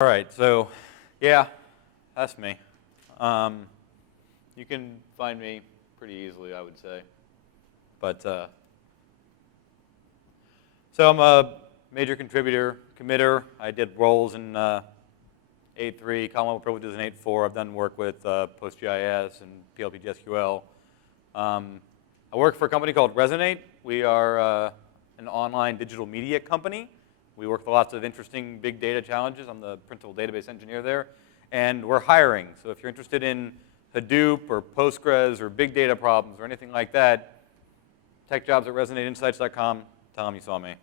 All right, so yeah, that's me. You can find me pretty easily, I would say. But so I'm a major contributor, committer. I did roles in 8.3, common level privileges in 8.4. I've done work with PostGIS and PLPGSQL. I work for a company called Resonate. We are an online digital media company. We work with lots of interesting big data challenges. I'm the principal database engineer there. And we're hiring. So if you're interested in Hadoop or Postgres or big data problems or anything like that, techjobs@resonateinsights.com. Tell them you saw me.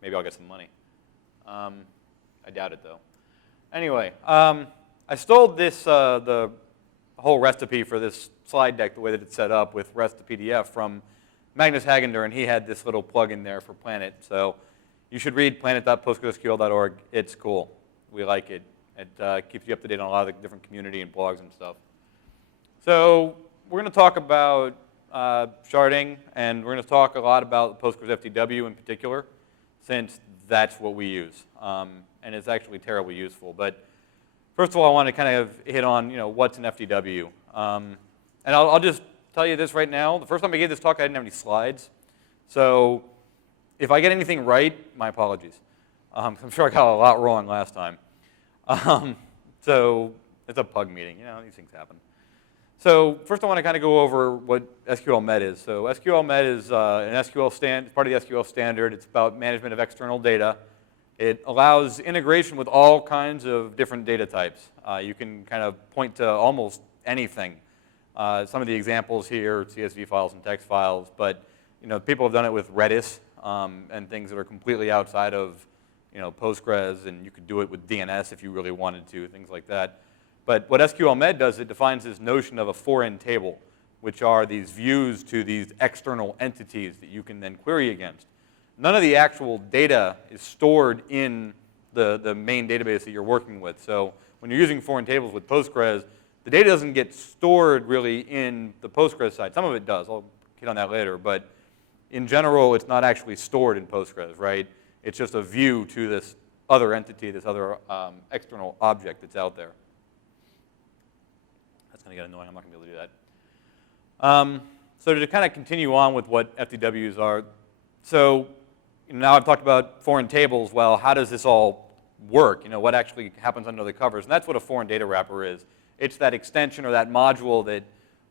Maybe I'll get some money. I doubt it, though. Anyway, I stole this, the whole recipe for this slide deck, the way that it's set up with REST to PDF from Magnus Hagender, and he had this little plug-in there for Planet. So you should read planet.postgresql.org. It's cool. We like it. It keeps you up to date on a lot of the different community and blogs and stuff. So we're going to talk about sharding, and we're going to talk a lot about Postgres FDW in particular, since that's what we use. And it's actually terribly useful. But first of all, I want to kind of hit on what's an FDW. And I'll just tell you this right now. The first time I gave this talk, I didn't have any slides. So if I get anything right, my apologies. I'm sure I got a lot wrong last time. So it's a pug meeting. These things happen. So first I want to kind of go over what SQL-Met is. So SQL-Met is an SQL standard, part of the SQL standard. It's about management of external data. It allows integration with all kinds of different data types. You can kind of point to almost anything. Some of the examples here, CSV files and text files, but people have done it with Redis and things that are completely outside of Postgres, and you could do it with DNS if you really wanted to, things like that. But what SQL-Met does, it defines this notion of a foreign table, which are these views to these external entities that you can then query against. None of the actual data is stored in the main database that you're working with. So when you're using foreign tables with Postgres, the data doesn't get stored really in the Postgres side. Some of it does. I'll hit on that later. But in general, it's not actually stored in Postgres, right? It's just a view to this other entity, this other external object that's out there. That's going to get annoying. I'm not going to be able to do that. So to kind of continue on with what FDWs are, so now I've talked about foreign tables. Well, how does this all work? What actually happens under the covers? And that's what a foreign data wrapper is. It's that extension or that module that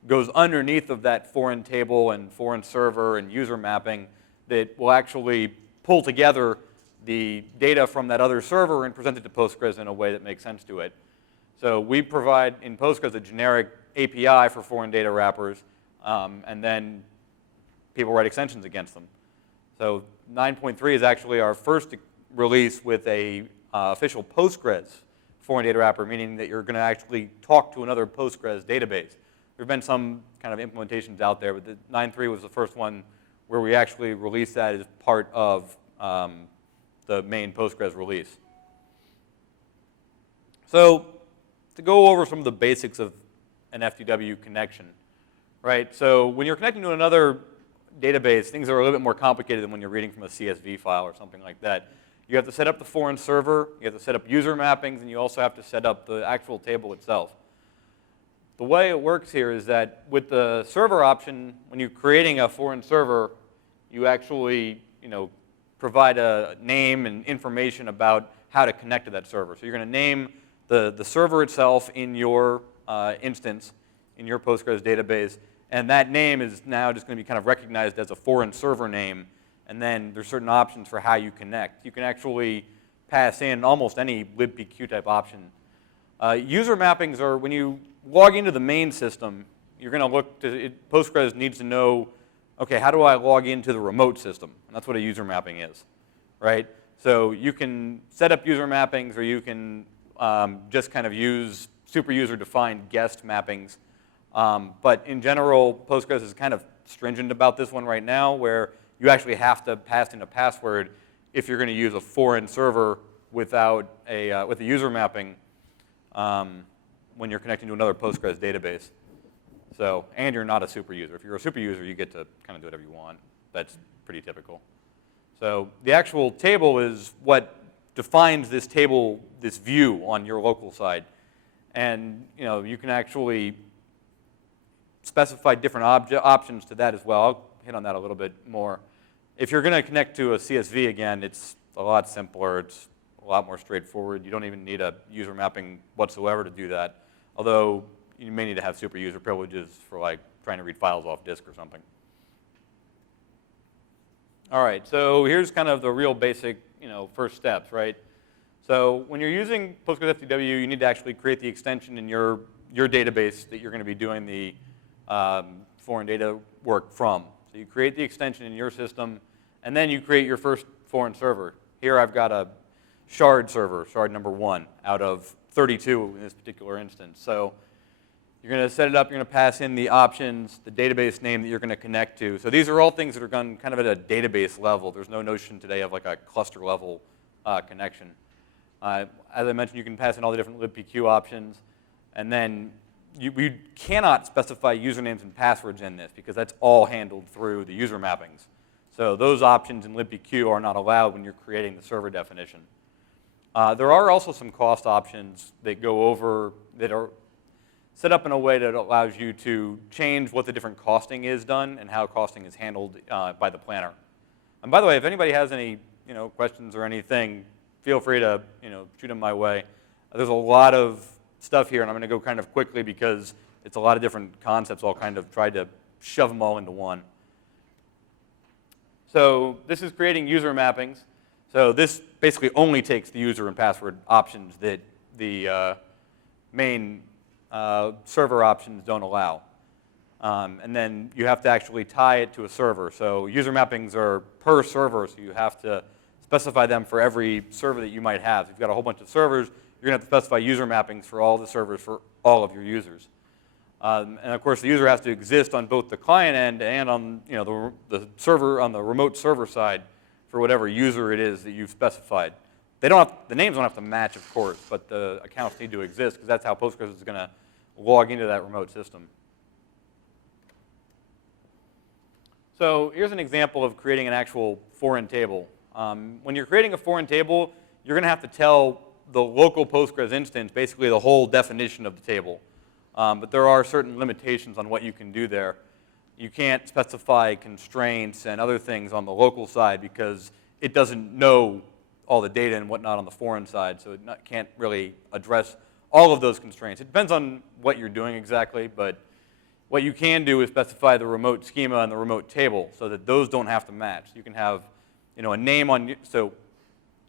goes underneath of that foreign table and foreign server and user mapping that will actually pull together the data from that other server and present it to Postgres in a way that makes sense to it. So we provide in Postgres a generic API for foreign data wrappers, and then people write extensions against them. So 9.3 is actually our first release with a official Postgres foreign data wrapper, meaning that you're going to actually talk to another Postgres database. There have been some kind of implementations out there, but the 9.3 was the first one where we actually released that as part of the main Postgres release. So to go over some of the basics of an FDW connection, right? So when you're connecting to another database, things are a little bit more complicated than when you're reading from a CSV file or something like that. You have to set up the foreign server, you have to set up user mappings, and you also have to set up the actual table itself. The way it works here is that with the server option, when you're creating a foreign server, you actually provide a name and information about how to connect to that server. So you're going to name the server itself in your instance, in your Postgres database, and that name is now just going to be kind of recognized as a foreign server name, and then there's certain options for how you connect. You can actually pass in almost any libpq type option. User mappings are when you log into the main system, you're going to look to Postgres needs to know, okay, how do I log into the remote system? And that's what a user mapping is, right? So you can set up user mappings, or you can just kind of use super user defined guest mappings. But in general, Postgres is kind of stringent about this one right now, where you actually have to pass in a password if you're going to use a foreign server without with a user mapping when you're connecting to another Postgres database. So, and you're not a super user. If you're a super user, you get to kind of do whatever you want. That's pretty typical. So the actual table is what defines this table, this view on your local side. And you can actually specify different options to that as well. I'll hit on that a little bit more. If you're going to connect to a CSV again, it's a lot simpler. It's a lot more straightforward. You don't even need a user mapping whatsoever to do that, although you may need to have super user privileges for like trying to read files off disk or something. All right, so here's kind of the real basic first steps, right? So when you're using Postgres FDW, you need to actually create the extension in your database that you're going to be doing the foreign data work from. So you create the extension in your system, and then you create your first foreign server. Here I've got a shard server, shard number 1, out of 32 in this particular instance. So you're going to set it up, you're going to pass in the options, the database name that you're going to connect to. So these are all things that are done kind of at a database level. There's no notion today of like a cluster level connection. As I mentioned, you can pass in all the different libpq options, and then we cannot specify usernames and passwords in this because that's all handled through the user mappings. So those options in libpq are not allowed when you're creating the server definition. There are also some cost options that go over, that are set up in a way that allows you to change what the different costing is done and how costing is handled by the planner. And by the way, if anybody has any questions or anything, feel free to shoot them my way. There's a lot of stuff here, and I'm going to go kind of quickly because it's a lot of different concepts. I'll kind of try to shove them all into one. So this is creating user mappings. So this basically only takes the user and password options that the main server options don't allow. And then you have to actually tie it to a server. So user mappings are per server, so you have to specify them for every server that you might have. If you've got a whole bunch of servers, you're going to have to specify user mappings for all the servers for all of your users. And of course, the user has to exist on both the client end and on the server, on the remote server side for whatever user it is that you've specified. The names don't have to match, of course, but the accounts need to exist because that's how Postgres is going to log into that remote system. So here's an example of creating an actual foreign table. When you're creating a foreign table, you're going to have to tell the local Postgres instance basically the whole definition of the table. But there are certain limitations on what you can do there. You can't specify constraints and other things on the local side because it doesn't know all the data and whatnot on the foreign side, so it can't really address all of those constraints. It depends on what you're doing exactly, but what you can do is specify the remote schema and the remote table so that those don't have to match. You can have a name on, so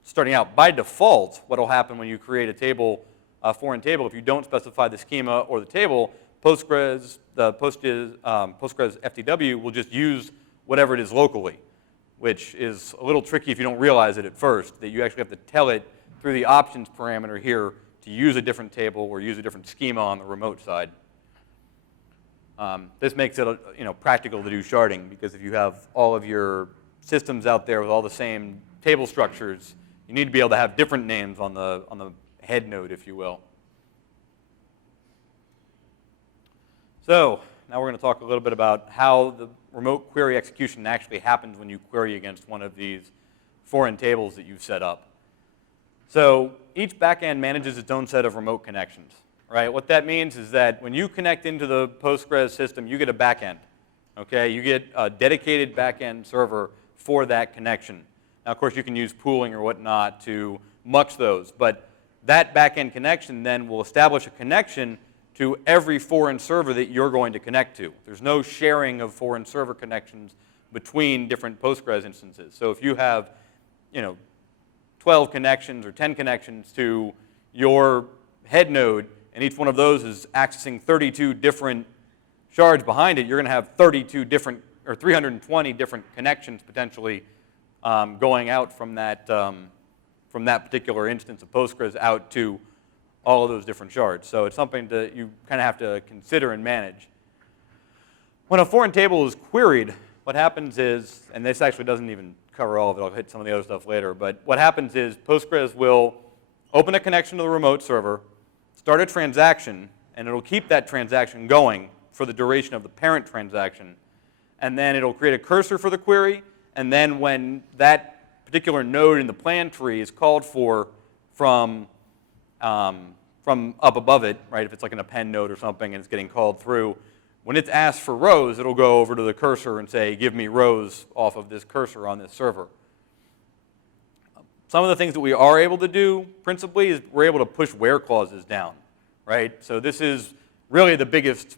starting out, by default, what will happen when you create a table, a foreign table, if you don't specify the schema or the table, Postgres FDW will just use whatever it is locally, which is a little tricky if you don't realize it at first, that you actually have to tell it through the options parameter here to use a different table or use a different schema on the remote side. This makes it practical to do sharding because if you have all of your systems out there with all the same table structures, you need to be able to have different names on the head node, if you will. So now we're going to talk a little bit about how the remote query execution actually happens when you query against one of these foreign tables that you've set up. So each backend manages its own set of remote connections, right? What that means is that when you connect into the Postgres system, you get a backend, okay? You get a dedicated backend server for that connection. Now, of course, you can use pooling or whatnot to mux those, but that backend connection then will establish a connection to every foreign server that you're going to connect to. There's no sharing of foreign server connections between different Postgres instances. So if you have 12 connections or 10 connections to your head node, and each one of those is accessing 32 different shards behind it, you're going to have 32 different, or 320 different connections potentially going out from that particular instance of Postgres out to all of those different shards. So it's something that you kind of have to consider and manage. When a foreign table is queried, what happens is, and this actually doesn't even cover all of it, I'll hit some of the other stuff later, but what happens is Postgres will open a connection to the remote server, start a transaction, and it'll keep that transaction going for the duration of the parent transaction. And then it'll create a cursor for the query, and then when that particular node in the plan tree is called for from up above it, right? If it's like an append node or something and it's getting called through, when it's asked for rows, it'll go over to the cursor and say, give me rows off of this cursor on this server. Some of the things that we are able to do, principally, is we're able to push where clauses down, right? So this is really the biggest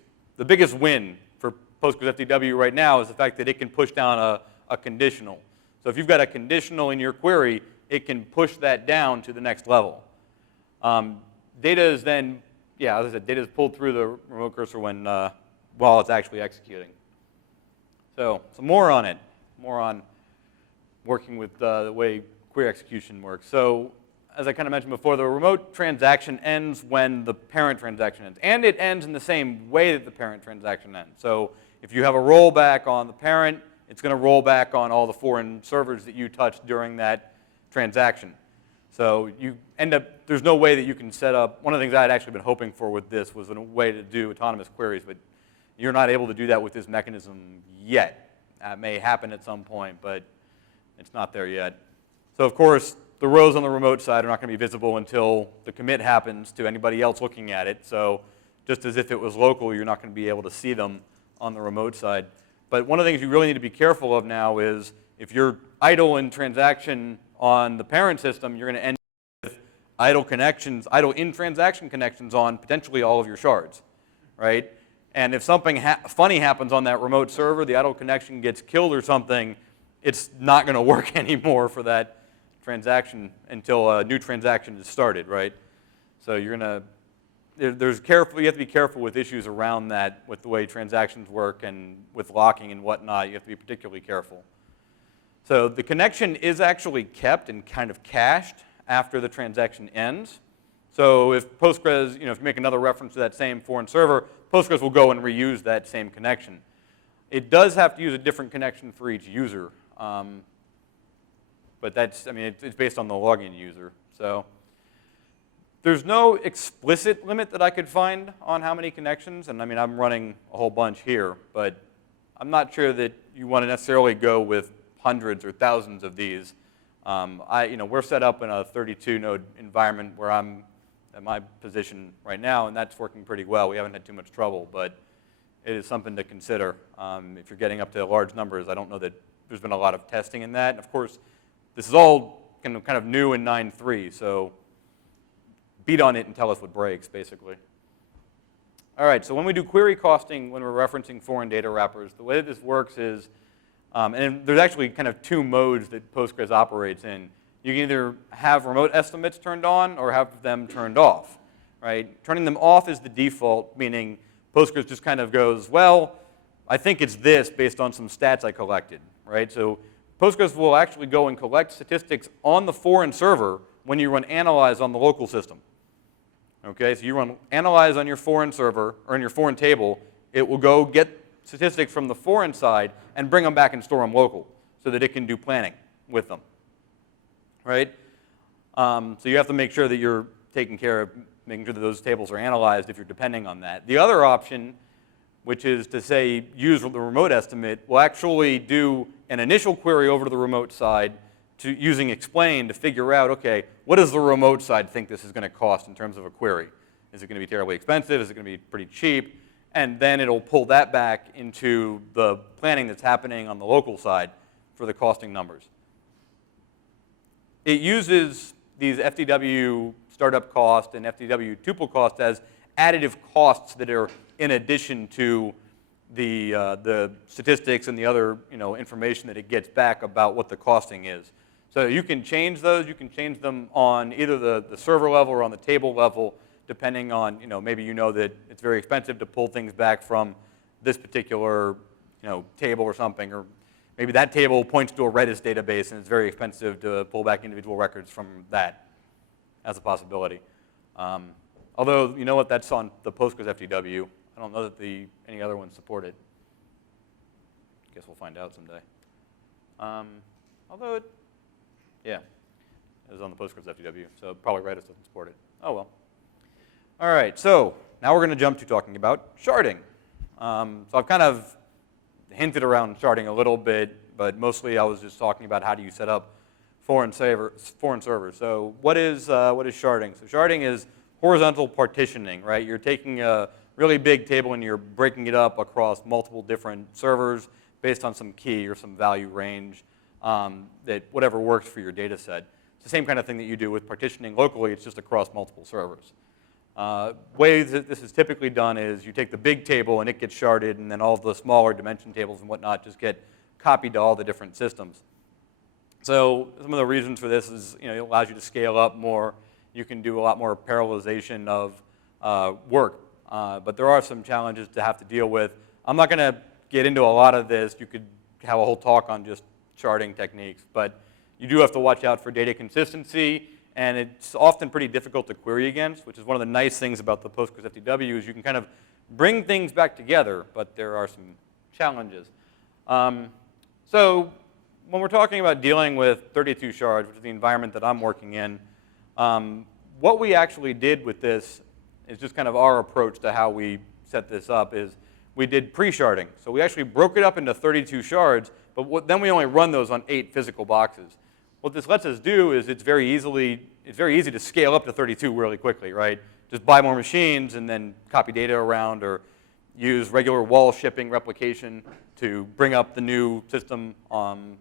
win for Postgres FDW right now is the fact that it can push down a conditional. So if you've got a conditional in your query, it can push that down to the next level. Data is then, yeah, as I said, data is pulled through the remote cursor when, while it's actually executing. So some more on it, more on working with the way query execution works. So as I kind of mentioned before, the remote transaction ends when the parent transaction ends. And it ends in the same way that the parent transaction ends. So if you have a rollback on the parent, it's going to roll back on all the foreign servers that you touched during that transaction. So you end up, there's no way that you can set up, one of the things I had actually been hoping for with this was a way to do autonomous queries, but you're not able to do that with this mechanism yet. That may happen at some point, but it's not there yet. So of course, the rows on the remote side are not going to be visible until the commit happens to anybody else looking at it. So just as if it was local, you're not going to be able to see them on the remote side. But one of the things you really need to be careful of now is if you're idle in transaction on the parent system, you're going to end up with idle connections, idle in-transaction connections on potentially all of your shards, right? And if something funny happens on that remote server, the idle connection gets killed or something, it's not going to work anymore for that transaction until a new transaction is started, right? So you're going to, you have to be careful with issues around that, with the way transactions work and with locking and whatnot. You have to be particularly careful. So the connection is actually kept and kind of cached after the transaction ends. So if Postgres, if you make another reference to that same foreign server, Postgres will go and reuse that same connection. It does have to use a different connection for each user. But that's, it's based on the login user. So there's no explicit limit that I could find on how many connections. And I'm running a whole bunch here, but I'm not sure that you want to necessarily go with hundreds or thousands of these. We're set up in a 32 node environment where I'm at my position right now, and that's working pretty well. We haven't had too much trouble, but it is something to consider. If you're getting up to large numbers, I don't know that there's been a lot of testing in that. And of course, this is all kind of new in 9.3, so beat on it and tell us what breaks, basically. All right, so when we do query costing, when we're referencing foreign data wrappers, the way that this works is, and there's actually kind of two modes that Postgres operates in. You can either have remote estimates turned on or have them turned off, right? Turning them off is the default, meaning Postgres just kind of goes, well, I think it's this based on some stats I collected, right? So Postgres will actually go and collect statistics on the foreign server when you run analyze on the local system. Okay, so you run analyze on your foreign server, or in your foreign table, it will go get statistics from the foreign side and bring them back and store them local so that it can do planning with them, right? So you have to make sure that you're taking care of making sure that those tables are analyzed if you're depending on that. The other option, which is to say use the remote estimate, will actually do an initial query over to the remote side using explain to figure out, okay, what does the remote side think this is going to cost in terms of a query? Is it going to be terribly expensive? Is it going to be pretty cheap? And then it'll pull that back into the planning that's happening on the local side for the costing numbers. It uses these FDW startup cost and FDW tuple cost as additive costs that are in addition to the statistics and the other information that it gets back about what the costing is. So you can change those. You can change them on either the server level or on the table level, depending on, maybe that it's very expensive to pull things back from this particular table or something, or maybe that table points to a Redis database and it's very expensive to pull back individual records from that as a possibility. Although, that's on the Postgres FDW. I don't know that any other ones support it. Guess we'll find out someday. Although it is on the Postgres FDW, so probably Redis doesn't support it. Oh well. All right, so now we're going to jump to talking about sharding. So I've kind of hinted around sharding a little bit, but mostly I was just talking about how do you set up foreign servers. So what is sharding? So sharding is horizontal partitioning, right? You're taking a really big table and you're breaking it up across multiple different servers based on some key or some value range that whatever works for your data set. It's the same kind of thing that you do with partitioning locally, it's just across multiple servers. Ways that this is typically done is you take the big table and it gets sharded, and then all of the smaller dimension tables and whatnot just get copied to all the different systems. So some of the reasons for this is, it allows you to scale up more. You can do a lot more parallelization of work, but there are some challenges to have to deal with. I'm not going to get into a lot of this. You could have a whole talk on just sharding techniques, but you do have to watch out for data consistency, and it's often pretty difficult to query against, which is one of the nice things about the Postgres FDW is you can kind of bring things back together, but there are some challenges. So when we're talking about dealing with 32 shards, which is the environment that I'm working in, what we actually did with this is just kind of our approach to how we set this up is we did pre-sharding. So we actually broke it up into 32 shards, but then we only run those on 8 physical boxes. What this lets us do is it's very easy to scale up to 32 really quickly, right? Just buy more machines and then copy data around, or use regular wall shipping replication to bring up the new system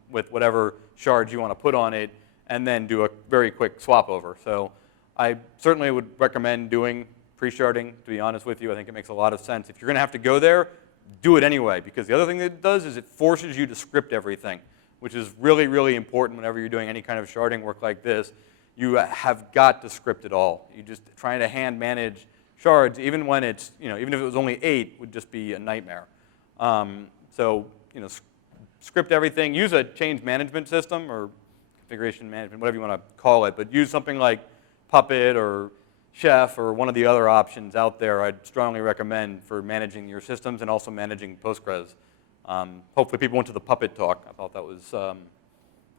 with whatever shards you want to put on it, and then do a very quick swap over. So I certainly would recommend doing pre-sharding, to be honest with you. I think it makes a lot of sense. If you're going to have to go there, do it anyway, because the other thing that it does is it forces you to script everything, which is really, really important whenever you're doing any kind of sharding work like this. You have got to script it all. You just trying to hand manage shards, even when it's, even if it was only 8, would just be a nightmare. So, script everything. Use a change management system or configuration management, whatever you want to call it, but use something like Puppet or Chef or one of the other options out there. I'd strongly recommend for managing your systems and also managing Postgres. Hopefully people went to the Puppet talk. I thought that was,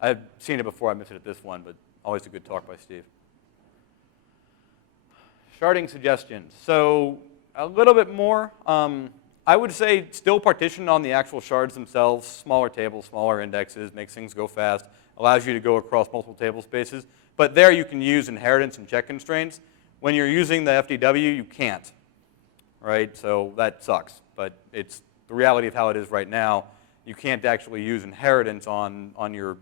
I've seen it before. I missed it at this one, but always a good talk by Steve. Sharding suggestions. So a little bit more. I would say still partition on the actual shards themselves. Smaller tables, smaller indexes, makes things go fast, allows you to go across multiple table spaces. But there you can use inheritance and check constraints. When you're using the FDW, you can't, right? So that sucks, but it's the reality of how it is right now. You can't actually use inheritance on your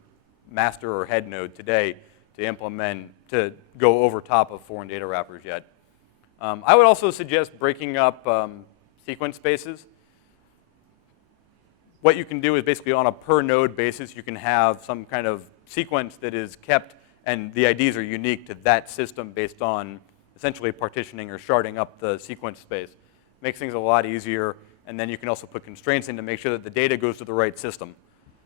master or head node today to go over top of foreign data wrappers yet. I would also suggest breaking up sequence spaces. What you can do is basically on a per node basis, you can have some kind of sequence that is kept, and the IDs are unique to that system based on essentially partitioning or sharding up the sequence space. Makes things a lot easier, and then you can also put constraints in to make sure that the data goes to the right system.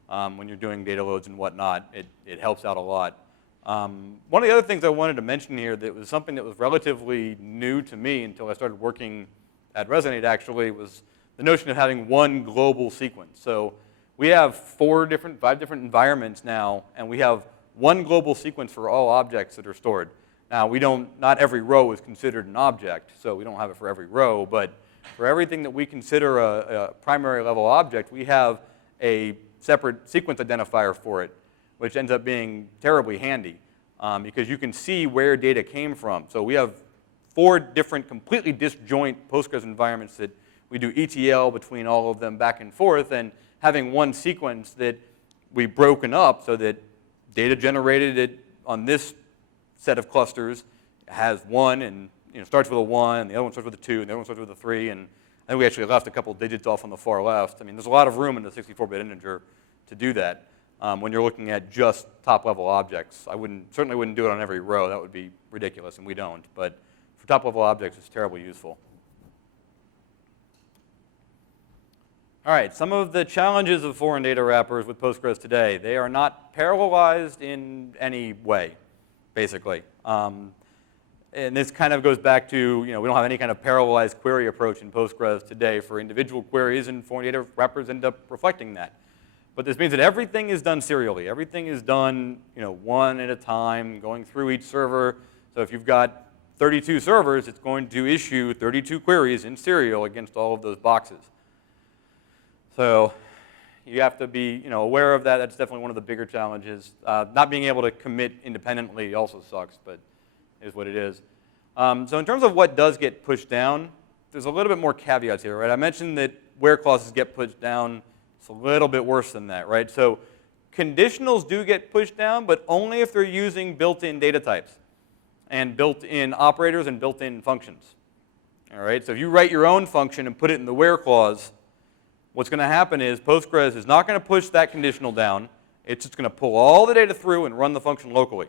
When you're doing data loads and whatnot, it helps out a lot. One of the other things I wanted to mention here that was something that was relatively new to me until I started working at Resonate actually was the notion of having one global sequence. So we have 5 different environments now, and we have one global sequence for all objects that are stored. Now not every row is considered an object, so we don't have it for every row, but for everything that we consider a primary level object, we have a separate sequence identifier for it, which ends up being terribly handy because you can see where data came from. So we have 4 different completely disjoint Postgres environments that we do ETL between all of them back and forth, and having one sequence that we've broken up so that data generated on this set of clusters has 1 and starts with a 1, and the other one starts with a 2, and the other one starts with a 3, and then we actually left a couple digits off on the far left. I mean, there's a lot of room in the 64-bit integer to do that. When you're looking at just top-level objects. I certainly wouldn't do it on every row. That would be ridiculous, and we don't. But for top-level objects, it's terribly useful. All right, some of the challenges of foreign data wrappers with Postgres today. They are not parallelized in any way, basically. And this kind of goes back to, we don't have any kind of parallelized query approach in Postgres today for individual queries, and foreign data wrappers end up reflecting that. But this means that everything is done serially. Everything is done, one at a time, going through each server. So if you've got 32 servers, it's going to issue 32 queries in serial against all of those boxes. So, You have to be aware of that. That's definitely one of the bigger challenges. Not being able to commit independently also sucks, but it is what it is. So in terms of what does get pushed down, there's a little bit more caveats here, right? I mentioned that where clauses get pushed down. It's a little bit worse than that, right? So conditionals do get pushed down, but only if they're using built-in data types and built-in operators and built-in functions. All right, so if you write your own function and put it in the where clause, what's going to happen is Postgres is not going to push that conditional down. It's just going to pull all the data through and run the function locally.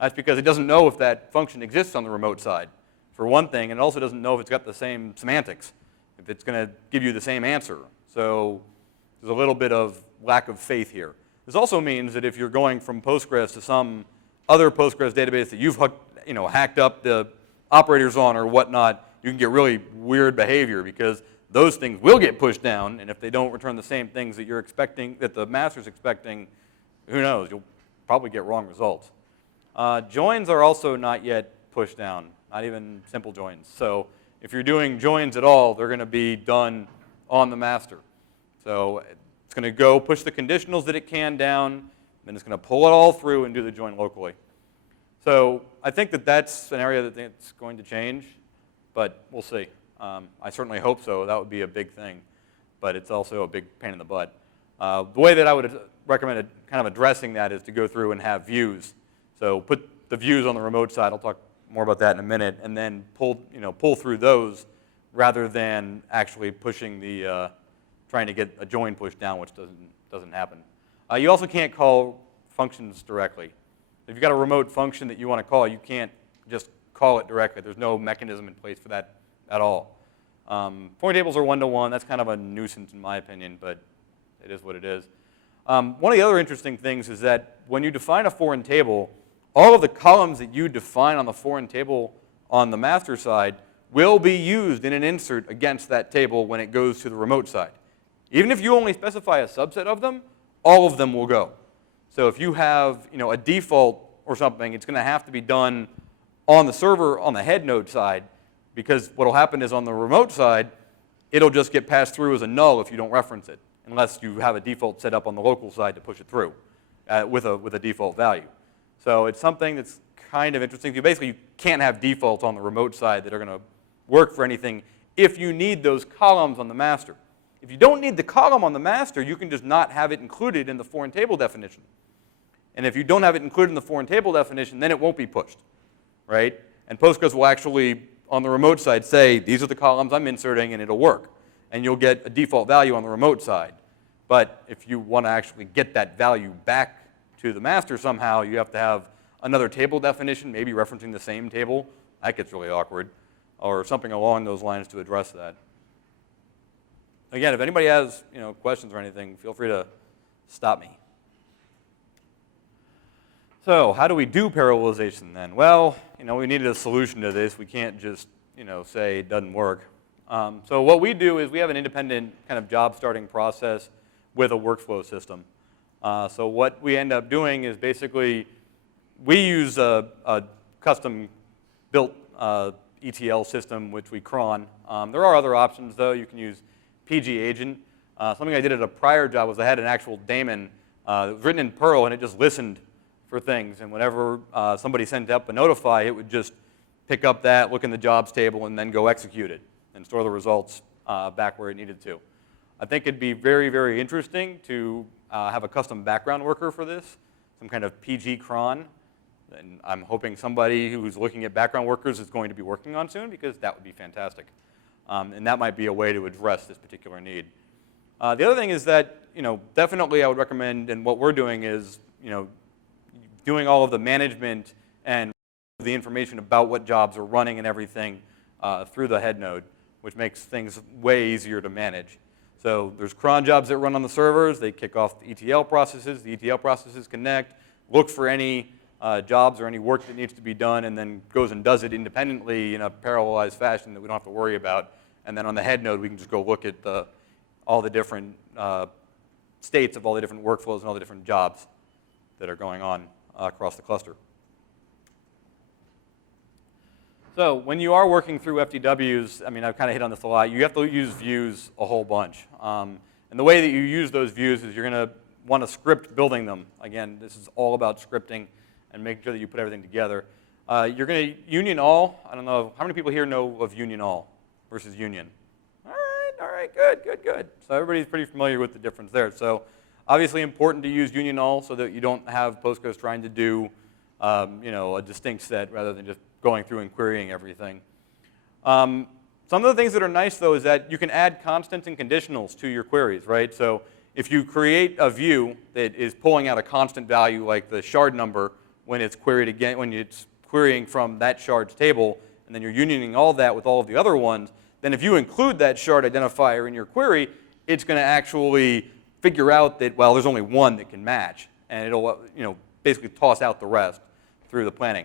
That's because it doesn't know if that function exists on the remote side, for one thing, and it also doesn't know if it's got the same semantics, if it's going to give you the same answer. So there's a little bit of lack of faith here. This also means that if you're going from Postgres to some other Postgres database that you've hacked up the operators on or whatnot, you can get really weird behavior because those things will get pushed down, and if they don't return the same things that you're expecting, that the master's expecting, who knows, you'll probably get wrong results. Joins are also not yet pushed down, not even simple joins. So if you're doing joins at all, they're going to be done on the master. So it's going to go push the conditionals that it can down, then it's going to pull it all through and do the join locally. So I think that that's an area that it's going to change, but we'll see. I certainly hope so. That would be a big thing, but it's also a big pain in the butt. The way that I would recommend kind of addressing that is to go through and have views. So put the views on the remote side. I'll talk more about that in a minute, and then pull through those rather than actually pushing the trying to get a join pushed down, which doesn't happen. You also can't call functions directly. If you've got a remote function that you want to call, you can't just call it directly. There's no mechanism in place for that at all. Point tables are one-to-one. That's kind of a nuisance in my opinion, but it is what it is. One of the other interesting things is that when you define a foreign table, all of the columns that you define on the foreign table on the master side will be used in an insert against that table when it goes to the remote side. Even if you only specify a subset of them, all of them will go. So if you have a default or something, it's going to have to be done on the server on the head node side, because what will happen is on the remote side, it'll just get passed through as a null if you don't reference it, unless you have a default set up on the local side to push it through with a default value. So it's something that's kind of interesting. You can't have defaults on the remote side that are going to work for anything if you need those columns on the master. If you don't need the column on the master, you can just not have it included in the foreign table definition. And if you don't have it included in the foreign table definition, then it won't be pushed, right? And Postgres will actually, on the remote side, say, these are the columns I'm inserting, and it'll work. And you'll get a default value on the remote side. But if you want to actually get that value back to the master somehow, you have to have another table definition, maybe referencing the same table. That gets really awkward, or something along those lines to address that. Again, if anybody has questions or anything, feel free to stop me. So how do we do parallelization then? Well, we needed a solution to this. We can't just say it doesn't work. So what we do is we have an independent kind of job starting process with a workflow system. So what we end up doing is basically we use a custom built ETL system, which we cron. There are other options though. You can use PG agent. Something I did at a prior job was I had an actual daemon that was written in Perl, and it just listened for things. And whenever somebody sent up a notify, it would just pick up that, look in the jobs table, and then go execute it and store the results back where it needed to. I think it'd be very, very interesting to have a custom background worker for this, some kind of PG cron. And I'm hoping somebody who's looking at background workers is going to be working on soon, because that would be fantastic. And that might be a way to address this particular need. The other thing is that, definitely I would recommend, and what we're doing is, doing all of the management and the information about what jobs are running and everything through the head node, which makes things way easier to manage. So there's cron jobs that run on the servers. They kick off the ETL processes. The ETL processes connect, look for any jobs or any work that needs to be done, and then goes and does it independently in a parallelized fashion that we don't have to worry about. And then on the head node, we can just go look at all the different states of all the different workflows and all the different jobs that are going on across the cluster. So when you are working through FDWs, I've kind of hit on this a lot, you have to use views a whole bunch. And And the way that you use those views is you're going to want to script building them. Again, this is all about scripting and making sure that you put everything together. You're going to union all. I don't know, how many people here know of union all versus union? All right, good. So everybody's pretty familiar with the difference there. So obviously important to use union all so that you don't have Postgres trying to do a distinct set rather than just going through and querying everything. Some of the things that are nice, though, is that you can add constants and conditionals to your queries, right? So if you create a view that is pulling out a constant value like the shard number when it's queried again, when it's querying from that shards table, and then you're unioning all that with all of the other ones, then if you include that shard identifier in your query, it's going to actually figure out that, well, there's only one that can match, and it'll basically toss out the rest through the planning,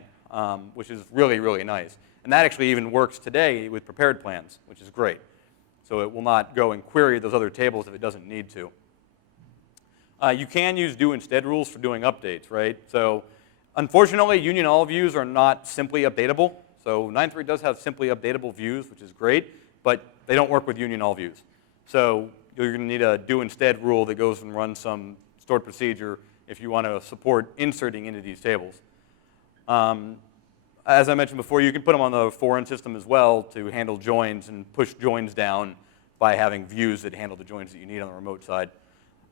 which is really, really nice. And that actually even works today with prepared plans, which is great. So it will not go and query those other tables if it doesn't need to. You can use do instead rules for doing updates, right? So unfortunately, union all views are not simply updatable. So 9.3 does have simply updatable views, which is great, but they don't work with union all views. So you're going to need a do instead rule that goes and runs some stored procedure if you want to support inserting into these tables. As I mentioned before, you can put them on the foreign system as well to handle joins and push joins down by having views that handle the joins that you need on the remote side.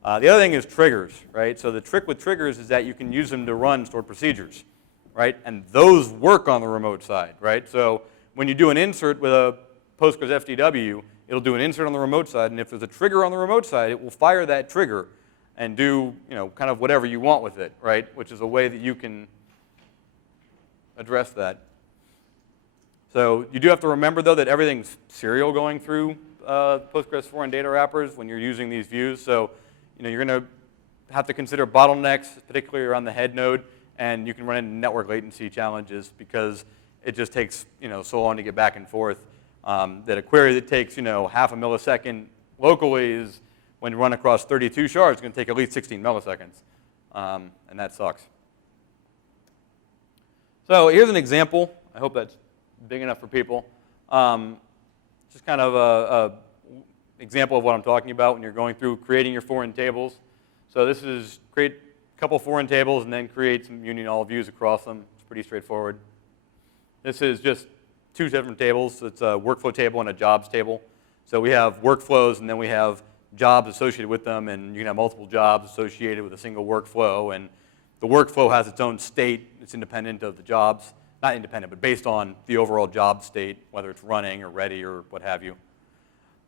The other thing is triggers, right? So the trick with triggers is that you can use them to run stored procedures, right? And those work on the remote side, right? So when you do an insert with a Postgres FDW, it'll do an insert on the remote side, and if there's a trigger on the remote side, it will fire that trigger and do kind of whatever you want with it, right? Which is a way that you can address that. So you do have to remember, though, that everything's serial going through Postgres foreign data wrappers when you're using these views. So you're going to have to consider bottlenecks, particularly around the head node, and you can run into network latency challenges because it just takes so long to get back and forth that a query that takes half a millisecond locally is, when you run across 32 shards, going to take at least 16 milliseconds, and that sucks. So here's an example. I hope that's big enough for people. Just kind of a example of what I'm talking about when you're going through creating your foreign tables. So this is create a couple foreign tables and then create some union all views across them. It's pretty straightforward. This is just two different tables. It's a workflow table and a jobs table. So we have workflows and then we have jobs associated with them, and you can have multiple jobs associated with a single workflow, and the workflow has its own state. It's independent of the jobs. Not independent, but based on the overall job state, whether it's running or ready or what have you.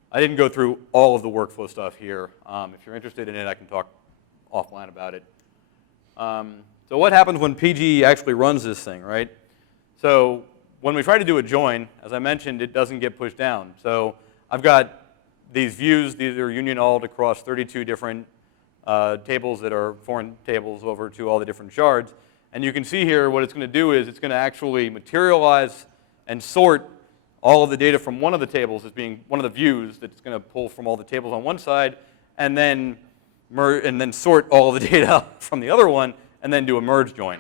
I didn't go through all of the workflow stuff here. If you're interested in it, I can talk offline about it. So what happens when PG actually runs this thing, right? So when we try to do a join, as I mentioned, it doesn't get pushed down. So I've got these views. These are union alled across 32 different tables that are foreign tables over to all the different shards. And you can see here what it's going to do is it's going to actually materialize and sort all of the data from one of the tables as being one of the views that it's going to pull from all the tables on one side, and then sort all of the data from the other one, and then do a merge join.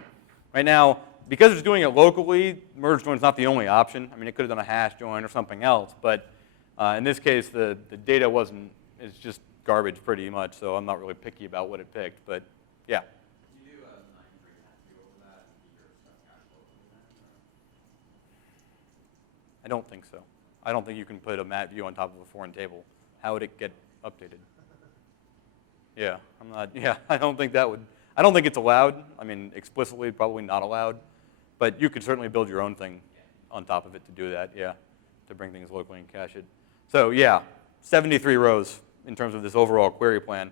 Right now, because it's doing it locally, merge join is not the only option. I mean, it could have done a hash join or something else, but in this case, the data it's just garbage pretty much, so I'm not really picky about what it picked, but yeah. I don't think so. I don't think you can put a mat view on top of a foreign table. How would it get updated? Yeah, I don't think it's allowed. I mean, explicitly probably not allowed, but you could certainly build your own thing on top of it to do that, yeah, to bring things locally and cache it. So yeah, 73 rows in terms of this overall query plan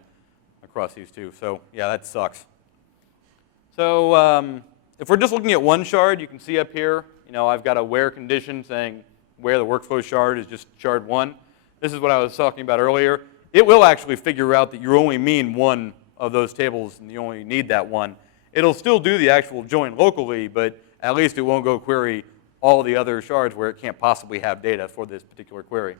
across these two. So yeah, that sucks. So if we're just looking at one shard, you can see up here, I've got a where condition saying where the workflow shard is just shard 1. This is what I was talking about earlier. It will actually figure out that you only mean one of those tables and you only need that one. It'll still do the actual join locally, but at least it won't go query all the other shards where it can't possibly have data for this particular query.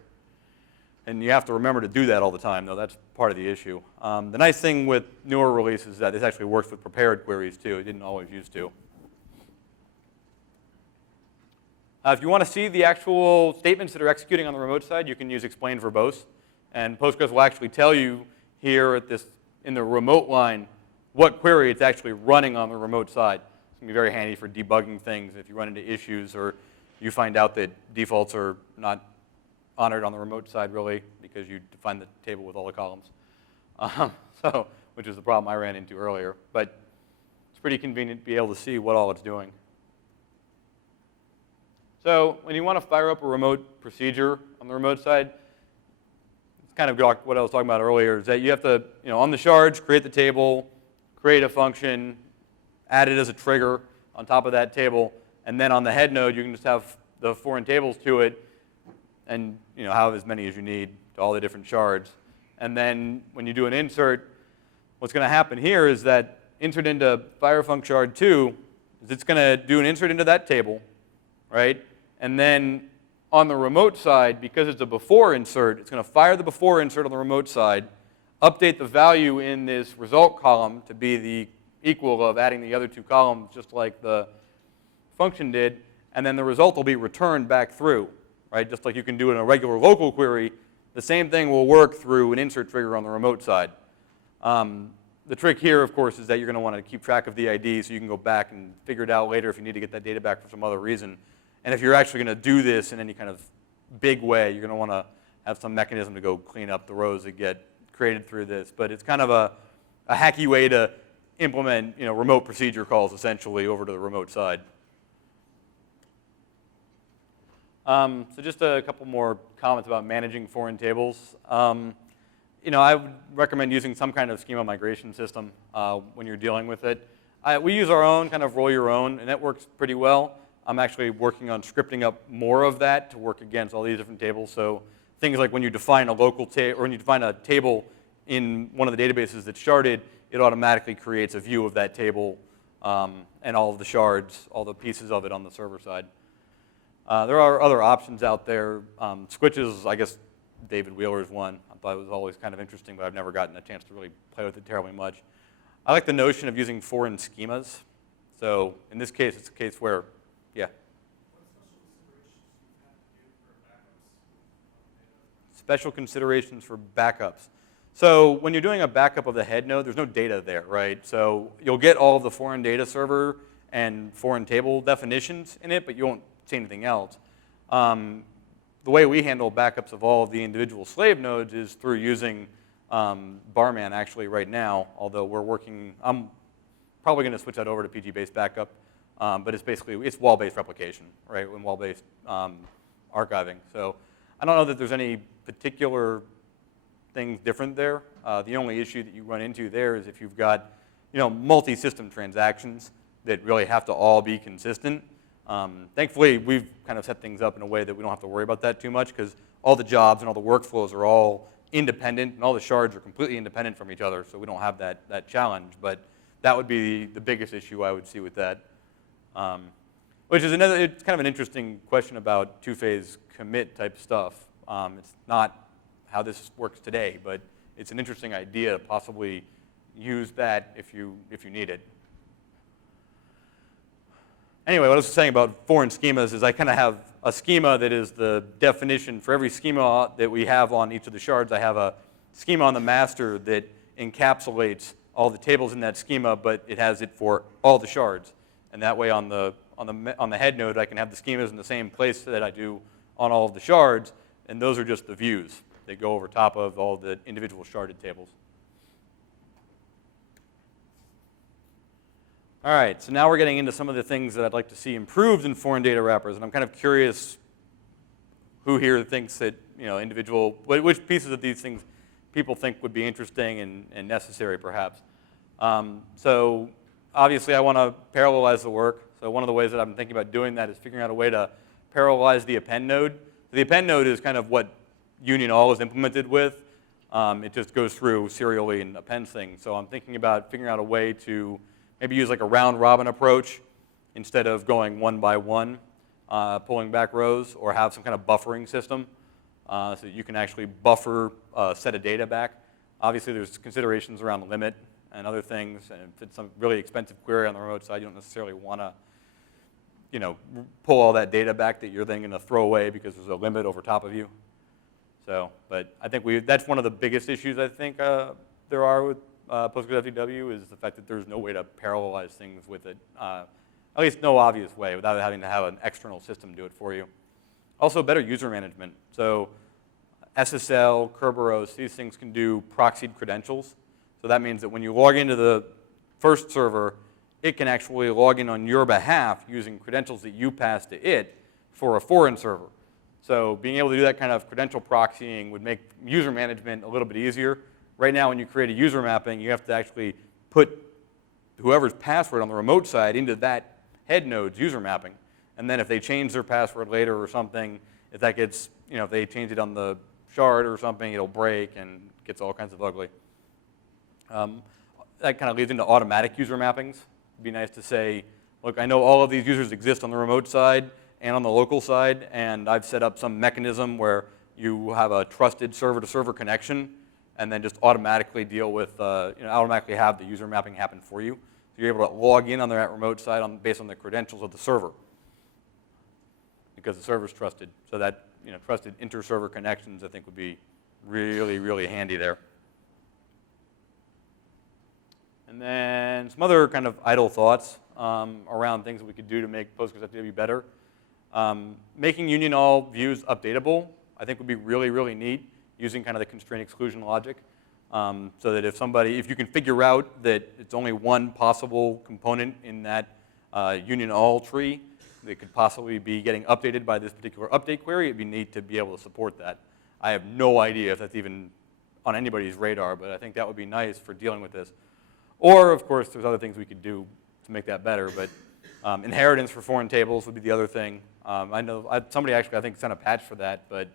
And you have to remember to do that all the time, though. That's part of the issue. The nice thing with newer releases is that this actually works with prepared queries, too. It didn't always used to. If you want to see the actual statements that are executing on the remote side, you can use explain verbose. And Postgres will actually tell you here at this, in the remote line, what query it's actually running on the remote side. It's going to be very handy for debugging things if you run into issues or you find out that defaults are not honored on the remote side really because you define the table with all the columns. Which is the problem I ran into earlier. But it's pretty convenient to be able to see what all it's doing. So when you want to fire up a remote procedure on the remote side, it's kind of like what I was talking about earlier, is that you have to, on the shards, create the table, create a function, add it as a trigger on top of that table, and then on the head node, you can just have the foreign tables to it and have as many as you need to all the different shards. And then when you do an insert, what's going to happen here is that insert into firefunc shard 2 is it's going to do an insert into that table, right? And then on the remote side, because it's a before insert, it's going to fire the before insert on the remote side, update the value in this result column to be the equal of adding the other two columns just like the function did, and then the result will be returned back through, right? Just like you can do in a regular local query, the same thing will work through an insert trigger on the remote side. The trick here, of course, is that you're going to want to keep track of the ID so you can go back and figure it out later if you need to get that data back for some other reason. And if you're actually going to do this in any kind of big way, you're going to want to have some mechanism to go clean up the rows that get created through this. But it's kind of a hacky way to implement remote procedure calls essentially over to the remote side. So just a couple more comments about managing foreign tables. I would recommend using some kind of schema migration system when you're dealing with it. We use our own, kind of roll your own, and that works pretty well. I'm actually working on scripting up more of that to work against all these different tables. So things like when you define a local table, or when you define a table in one of the databases that's sharded, it automatically creates a view of that table and all of the shards, all the pieces of it on the server side. There are other options out there. Switches, I guess David Wheeler's one. I thought it was always kind of interesting, but I've never gotten a chance to really play with it terribly much. I like the notion of using foreign schemas. So in this case, it's a case where, yeah. Special considerations for backups. So when you're doing a backup of the head node, there's no data there, right? So you'll get all of the foreign data server and foreign table definitions in it, but you won't see anything else. The way we handle backups of all of the individual slave nodes is through using Barman actually right now, although I'm probably going to switch that over to PG-based backup, but it's wall-based replication, right, and wall-based archiving. So I don't know that there's any particular things different there. The only issue that you run into there is if you've got multi-system transactions that really have to all be consistent. Thankfully, we've kind of set things up in a way that we don't have to worry about that too much because all the jobs and all the workflows are all independent and all the shards are completely independent from each other, so we don't have that challenge. But that would be the biggest issue I would see with that. Which is it's kind of an interesting question about two-phase commit type stuff. It's not how this works today, but it's an interesting idea to possibly use that if you need it. Anyway, what I was saying about foreign schemas is I kind of have a schema that is the definition for every schema that we have on each of the shards. I have a schema on the master that encapsulates all the tables in that schema, but it has it for all the shards. And that way on the head node, I can have the schemas in the same place that I do on all of the shards, and those are just the views that go over top of all the individual sharded tables. All right, so now we're getting into some of the things that I'd like to see improved in foreign data wrappers, and I'm kind of curious who here thinks that, which pieces of these things people think would be interesting and necessary, perhaps. So obviously, I want to parallelize the work. So one of the ways that I'm thinking about doing that is figuring out a way to parallelize the append node. The append node is kind of what Union All is implemented with. It just goes through serially and appends things. So I'm thinking about figuring out a way to maybe use like a round-robin approach instead of going one by one, pulling back rows, or have some kind of buffering system so that you can actually buffer a set of data back. Obviously, there's considerations around the limit and other things, and if it's some really expensive query on the remote side, you don't necessarily want to pull all that data back that you're then going to throw away because there's a limit over top of you. So, but I think that's one of the biggest issues I think there are with Postgres FDW is the fact that there's no way to parallelize things with it, at least no obvious way, without having to have an external system do it for you. Also, better user management. So SSL, Kerberos, these things can do proxied credentials. So that means that when you log into the first server, it can actually log in on your behalf using credentials that you pass to it for a foreign server. So being able to do that kind of credential proxying would make user management a little bit easier. Right now, when you create a user mapping, you have to actually put whoever's password on the remote side into that head node's user mapping. And then if they change their password later or something, if that gets, if they change it on the shard or something, it'll break and gets all kinds of ugly. That kind of leads into automatic user mappings. It'd be nice to say, look, I know all of these users exist on the remote side and on the local side, and I've set up some mechanism where you have a trusted server-to-server connection, and then just automatically deal with, automatically have the user mapping happen for you. So you're able to log in on that remote side based on the credentials of the server, because the server's trusted. So that trusted inter-server connections, I think, would be really, really handy there. And then some other kind of idle thoughts around things that we could do to make Postgres FDW better. Making union all views updatable, I think, would be really, really neat, using kind of the constraint exclusion logic. So that if you can figure out that it's only one possible component in that union all tree that could possibly be getting updated by this particular update query, it'd be neat to be able to support that. I have no idea if that's even on anybody's radar, but I think that would be nice for dealing with this. Or, of course, there's other things we could do to make that better, but inheritance for foreign tables would be the other thing. I know somebody actually, I think, sent a patch for that, but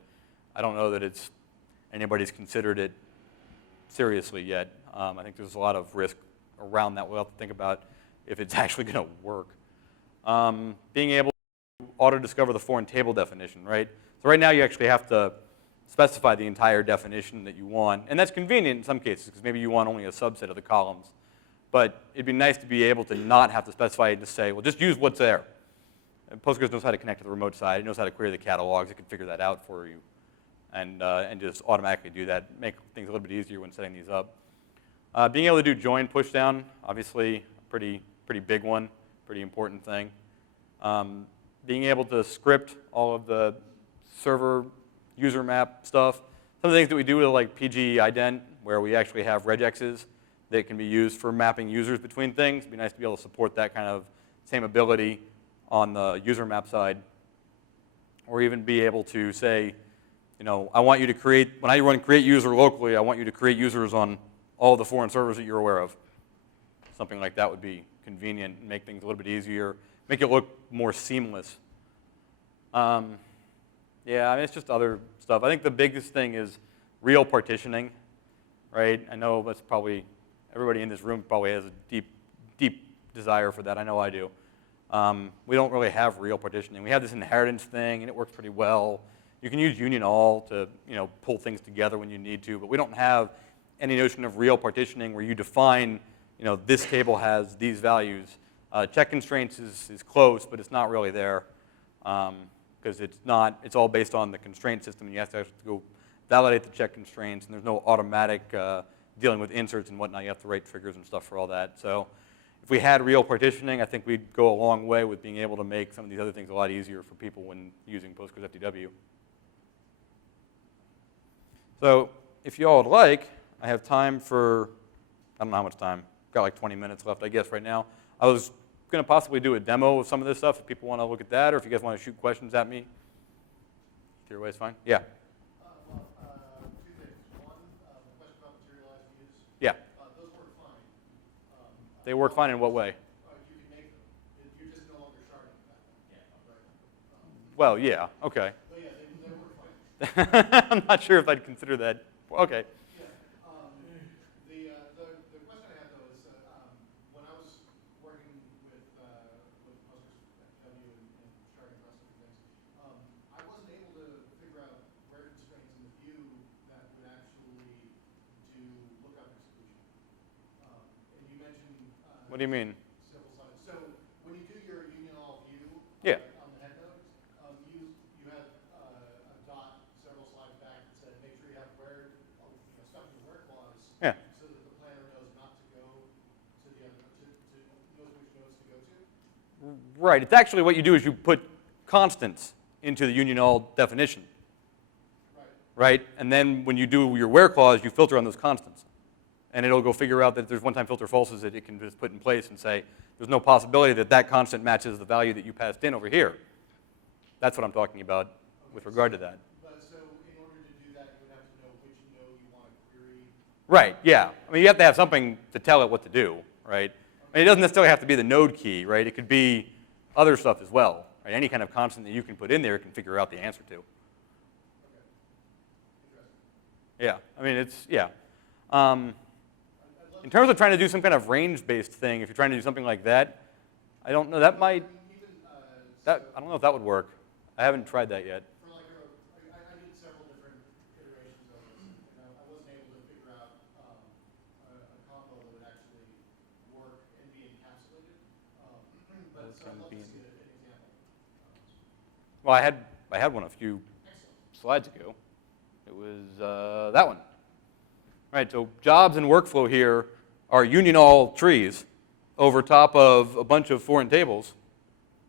I don't know that anybody's considered it seriously yet. I think there's a lot of risk around that. We'll have to think about if it's actually going to work. Being able to auto-discover the foreign table definition, right? So right now you actually have to specify the entire definition that you want, and that's convenient in some cases because maybe you want only a subset of the columns. But it'd be nice to be able to not have to specify it and just say, well, just use what's there. And Postgres knows how to connect to the remote side. It knows how to query the catalogs. It can figure that out for you and just automatically do that, make things a little bit easier when setting these up. Being able to do join pushdown, obviously a pretty big one, pretty important thing. Being able to script all of the server user map stuff. Some of the things that we do with like PG ident, where we actually have regexes that can be used for mapping users between things. It'd be nice to be able to support that kind of same ability on the user map side. Or even be able to say, I want you to create, when I run create user locally, I want you to create users on all the foreign servers that you're aware of. Something like that would be convenient and make things a little bit easier, make it look more seamless. Yeah, I mean, it's just other stuff. I think the biggest thing is real partitioning, right? I know that's probably, everybody in this room probably has a deep desire for that. I know I do. We don't really have real partitioning. We have this inheritance thing, and it works pretty well. You can use union all to pull things together when you need to, but we don't have any notion of real partitioning where you define, this table has these values. Check constraints is close, but it's not really there because it's all based on the constraint system, and you have to actually go validate the check constraints, and there's no automatic dealing with inserts and whatnot. You have to write triggers and stuff for all that. So if we had real partitioning, I think we'd go a long way with being able to make some of these other things a lot easier for people when using Postgres FDW. So if you all would like, I have time for, I don't know how much time. Got like 20 minutes left, I guess, right now. I was going to possibly do a demo of some of this stuff if people want to look at that, or if you guys want to shoot questions at me. Either way is fine. Yeah. Two things. One, the question about materialized views. Yeah. Those work fine. They work fine in what way? You can make them. You're just no longer sharding back then. Yeah. Right. Well, yeah. Okay. But yeah, they work fine. I'm not sure if I'd consider that. Okay. Yeah. The question I had though is when I was working with Postgres FDW and sharding and rest of the things, I wasn't able to figure out where constraints in the view that would actually do lookup exclusion. And you mentioned. What do you mean? Several slides. So when you do your union all view. Yeah. On the head nodes, you had a dot several slides back that said make sure you have where stuff in the where clause. Yeah. So that the Right. It's actually what you do is you put constants into the union all definition. Right? And then when you do your where clause, you filter on those constants. And it'll go figure out that if there's one-time filter falses that it can just put in place and say, there's no possibility that that constant matches the value that you passed in over here. That's what I'm talking about with regard to that. But so in order to do that, you would have to know which node you want to query. Right, yeah. I mean, you have to have something to tell it what to do, right? I mean, it doesn't necessarily have to be the node key, right? It could be other stuff as well, right? Any kind of constant that you can put in there can figure out the answer to. Yeah, I mean, it's, yeah. In terms of trying to do some kind of range-based thing, if you're trying to do something like that, I don't know, that might, I don't know if that would work. I haven't tried that yet. For like I did several different iterations of this, and I wasn't able to figure out a combo that would actually work and be encapsulated. But so I'd love to see an example. Well, I had one a few slides ago. It was that one. Right, so jobs and workflow here are union all trees over top of a bunch of foreign tables,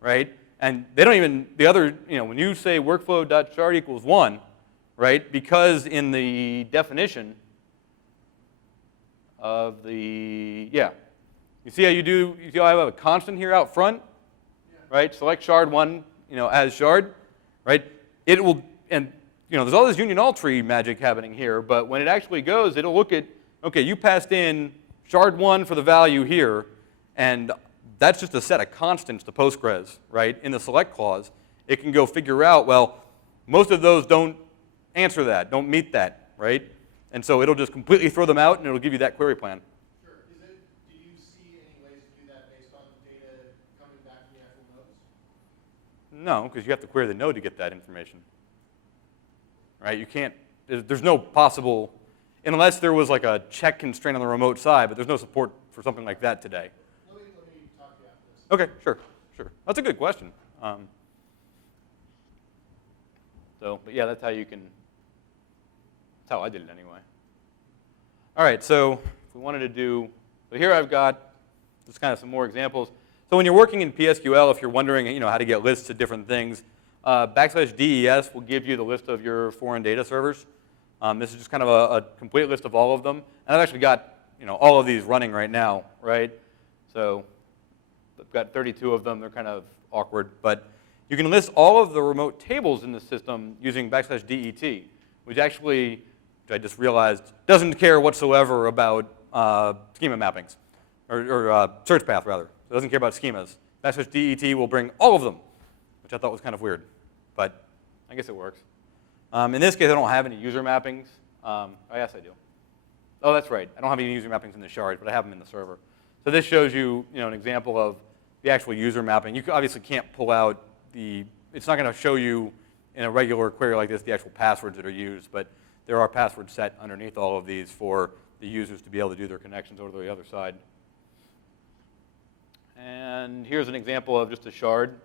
right? And they don't even, the other, when you say workflow.shard equals 1, right, because in the definition of the, you see how you see how I have a constant here out front, right? Select shard 1, as shard, right? It will, and there's all this union all tree magic happening here, but when it actually goes, it'll look at, okay, you passed in shard 1 for the value here, and that's just a set of constants to Postgres, right? In the select clause, it can go figure out, well, most of those don't answer that, don't meet that, right? And so it'll just completely throw them out, and it'll give you that query plan. Sure. Do you see any ways to do that based on the data coming back from the actual nodes? No, because you have to query the node to get that information. Right? You can't, there's no possible, unless there was like a check constraint on the remote side, but there's no support for something like that today. Let me talk to you after this. Okay, sure. That's a good question. But yeah, that's how you can, that's how I did it anyway. All right, so if we wanted to do, so here I've got just kind of some more examples. So when you're working in PSQL, if you're wondering, how to get lists of different things, \des will give you the list of your foreign data servers. This is just kind of a complete list of all of them. And I've actually got all of these running right now, right? So I've got 32 of them. They're kind of awkward. But you can list all of the remote tables in the system using \det, which actually, which I just realized, doesn't care whatsoever about schema mappings, or search path, rather. It doesn't care about schemas. \det will bring all of them, which I thought was kind of weird, but I guess it works. In this case, I don't have any user mappings. Oh, yes, I do. Oh, that's right. I don't have any user mappings in the shards, but I have them in the server. So this shows you, an example of the actual user mapping. You obviously can't pull out it's not going to show you in a regular query like this the actual passwords that are used, but there are passwords set underneath all of these for the users to be able to do their connections over to the other side. And here's an example of just a shard.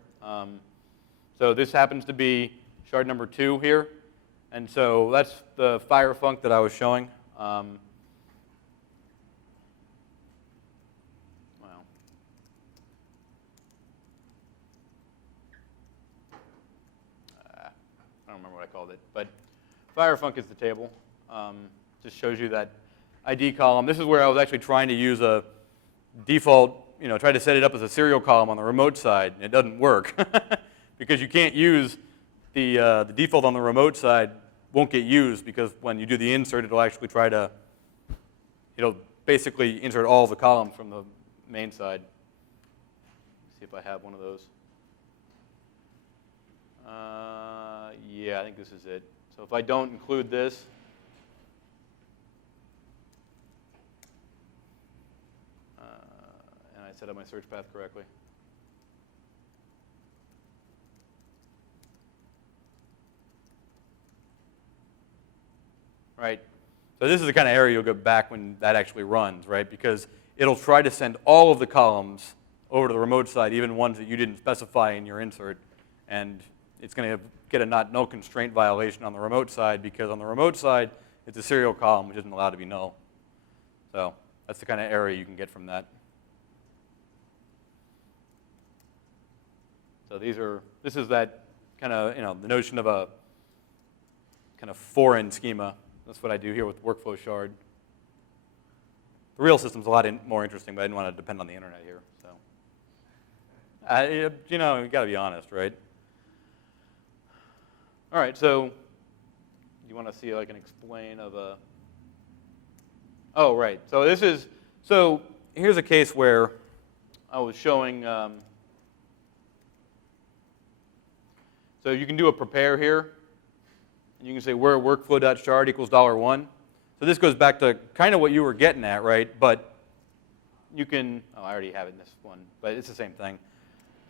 So this happens to be shard number 2 here. And so that's the fire func that I was showing. I don't remember what I called it. But fire func is the table. Just shows you that ID column. This is where I was actually trying to use a default, try to set it up as a serial column on the remote side, and it doesn't work. Because you can't use the default on the remote side won't get used, because when you do the insert, it'll actually try to, it'll basically insert all the columns from the main side. Let's see if I have one of those. Yeah, I think this is it. So if I don't include this, and I set up my search path correctly. Right? So this is the kind of area you'll get back when that actually runs, right? Because it'll try to send all of the columns over to the remote side, even ones that you didn't specify in your insert. And it's going to get a not null constraint violation on the remote side, because on the remote side, it's a serial column, which isn't allowed to be null. So that's the kind of error you can get from that. So this is that kind of, the notion of a kind of foreign schema. That's what I do here with workflow shard. The real system's a lot more interesting, but I didn't want to depend on the internet here. So, you got to be honest, right? All right, so you want to see like an explain of a, oh, right. So here's a case where I was showing, so you can do a prepare here. And you can say where workflow.shard equals $1. So this goes back to kind of what you were getting at, right? But you can, oh, I already have it in this one, but it's the same thing.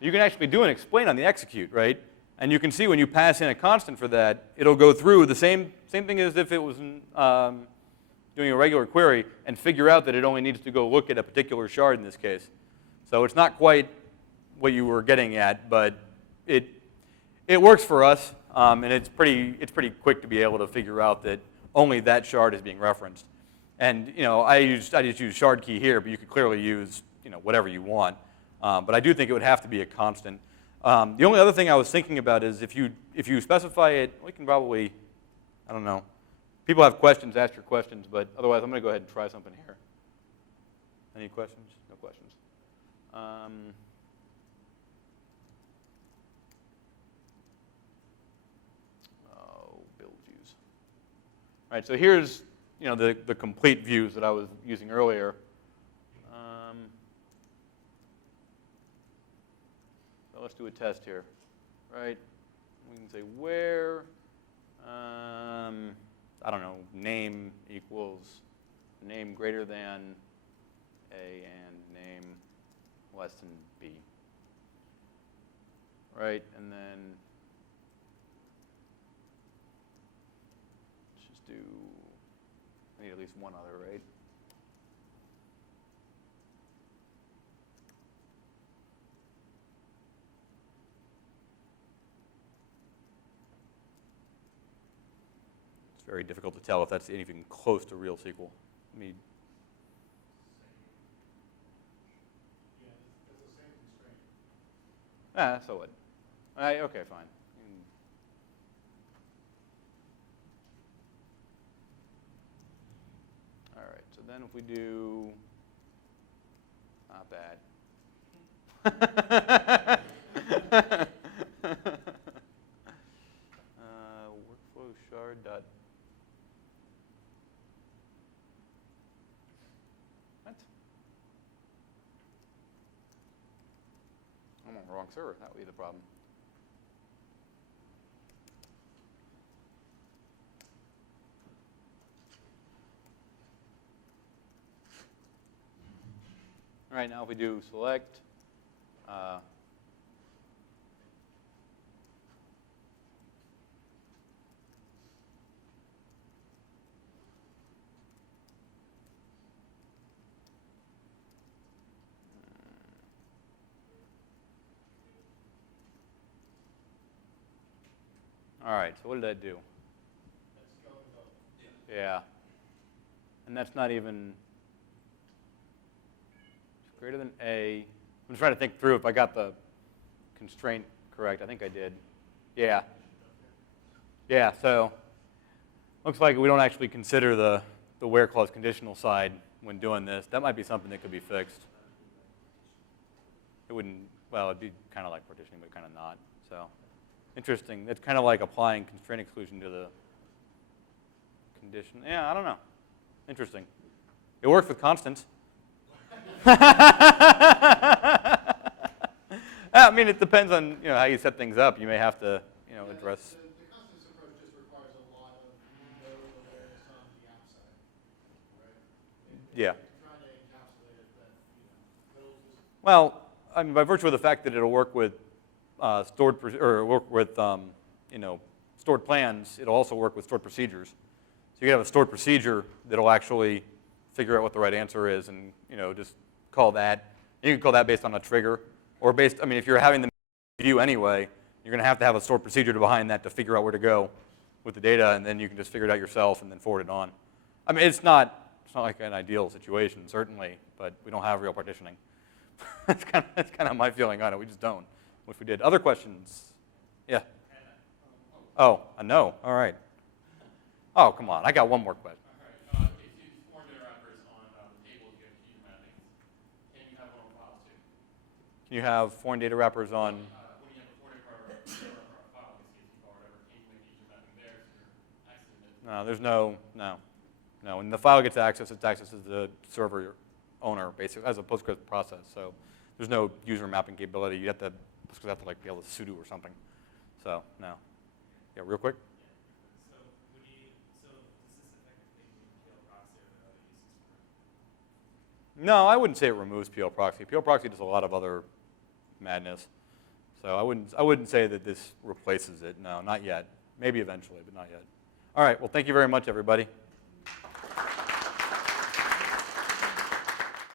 You can actually do an explain on the execute, right? And you can see when you pass in a constant for that, it'll go through the same thing as if it was doing a regular query and figure out that it only needs to go look at a particular shard in this case. So it's not quite what you were getting at, but it works for us, and it's pretty quick to be able to figure out that only that shard is being referenced. And I just use shard key here, but you could clearly use whatever you want. But I do think it would have to be a constant. The only other thing I was thinking about is if you specify it, we can probably, I don't know. People have questions, ask your questions, but otherwise I'm going to go ahead and try something here. Any questions? No questions. Build views. All right, so here's the complete views that I was using earlier. So let's do a test here, right? We can say where, I don't know, name equals name greater than A and name less than B, right? And then let's just do, I need at least one other, right? Very difficult to tell if that's anything close to real SQL. I mean, yeah, it's the same constraint. So what? Okay, fine. All right, so then if we do, not bad. Workflow shard dot. What? I'm on the wrong server. That would be the problem. All right, now if we do select, all right, so what did that do? That's go and go. Yeah. And that's not even greater than A. I'm trying to think through if I got the constraint correct. I think I did. Yeah. Yeah, so looks like we don't actually consider the where clause conditional side when doing this. That might be something that could be fixed. It wouldn't, well, it'd be kind of like partitioning, but kind of not. So interesting. It's kind of like applying constraint exclusion to the condition. Yeah, I don't know. Interesting. It works with constants. I mean, it depends on how you set things up. You may have to address. The constants approach just requires a lot of node awareness on the app side, right? Yeah. Trying to encapsulate it, but it'll just. Well, I mean, by virtue of the fact that it'll work with stored stored plans, it'll also work with stored procedures. So you can have a stored procedure that'll actually figure out what the right answer is, and just call that. You can call that based on a trigger, or based. I mean, if you're having the view anyway, you're going to have a stored procedure behind that to figure out where to go with the data, and then you can just figure it out yourself and then forward it on. I mean, it's not like an ideal situation, certainly, but we don't have real partitioning. That's kind of my feeling on it. We just don't. which we did. Other questions? Yeah. Oh, a no. All right. Oh, come on. I got one more question. All right. If you use foreign data wrappers on tables, you have huge mappings. Can you have one on files too? Can you have foreign data wrappers on? When you have a foreign data wrapper on a file, like a CSV file or whatever, can you make a user mapping there so you're accessing it? No, there's no. When the file gets accessed, it's accessed as the server owner, basically, as a Postgres process. So there's no user mapping capability. Postgres have to like be able to sudo or something. So no. Yeah, real quick. So does this effectively remove PL proxy or other uses for it? No, I wouldn't say it removes PL proxy. PL proxy does a lot of other madness. So I wouldn't say that this replaces it. No, not yet. Maybe eventually, but not yet. All right. Well, thank you very much, everybody.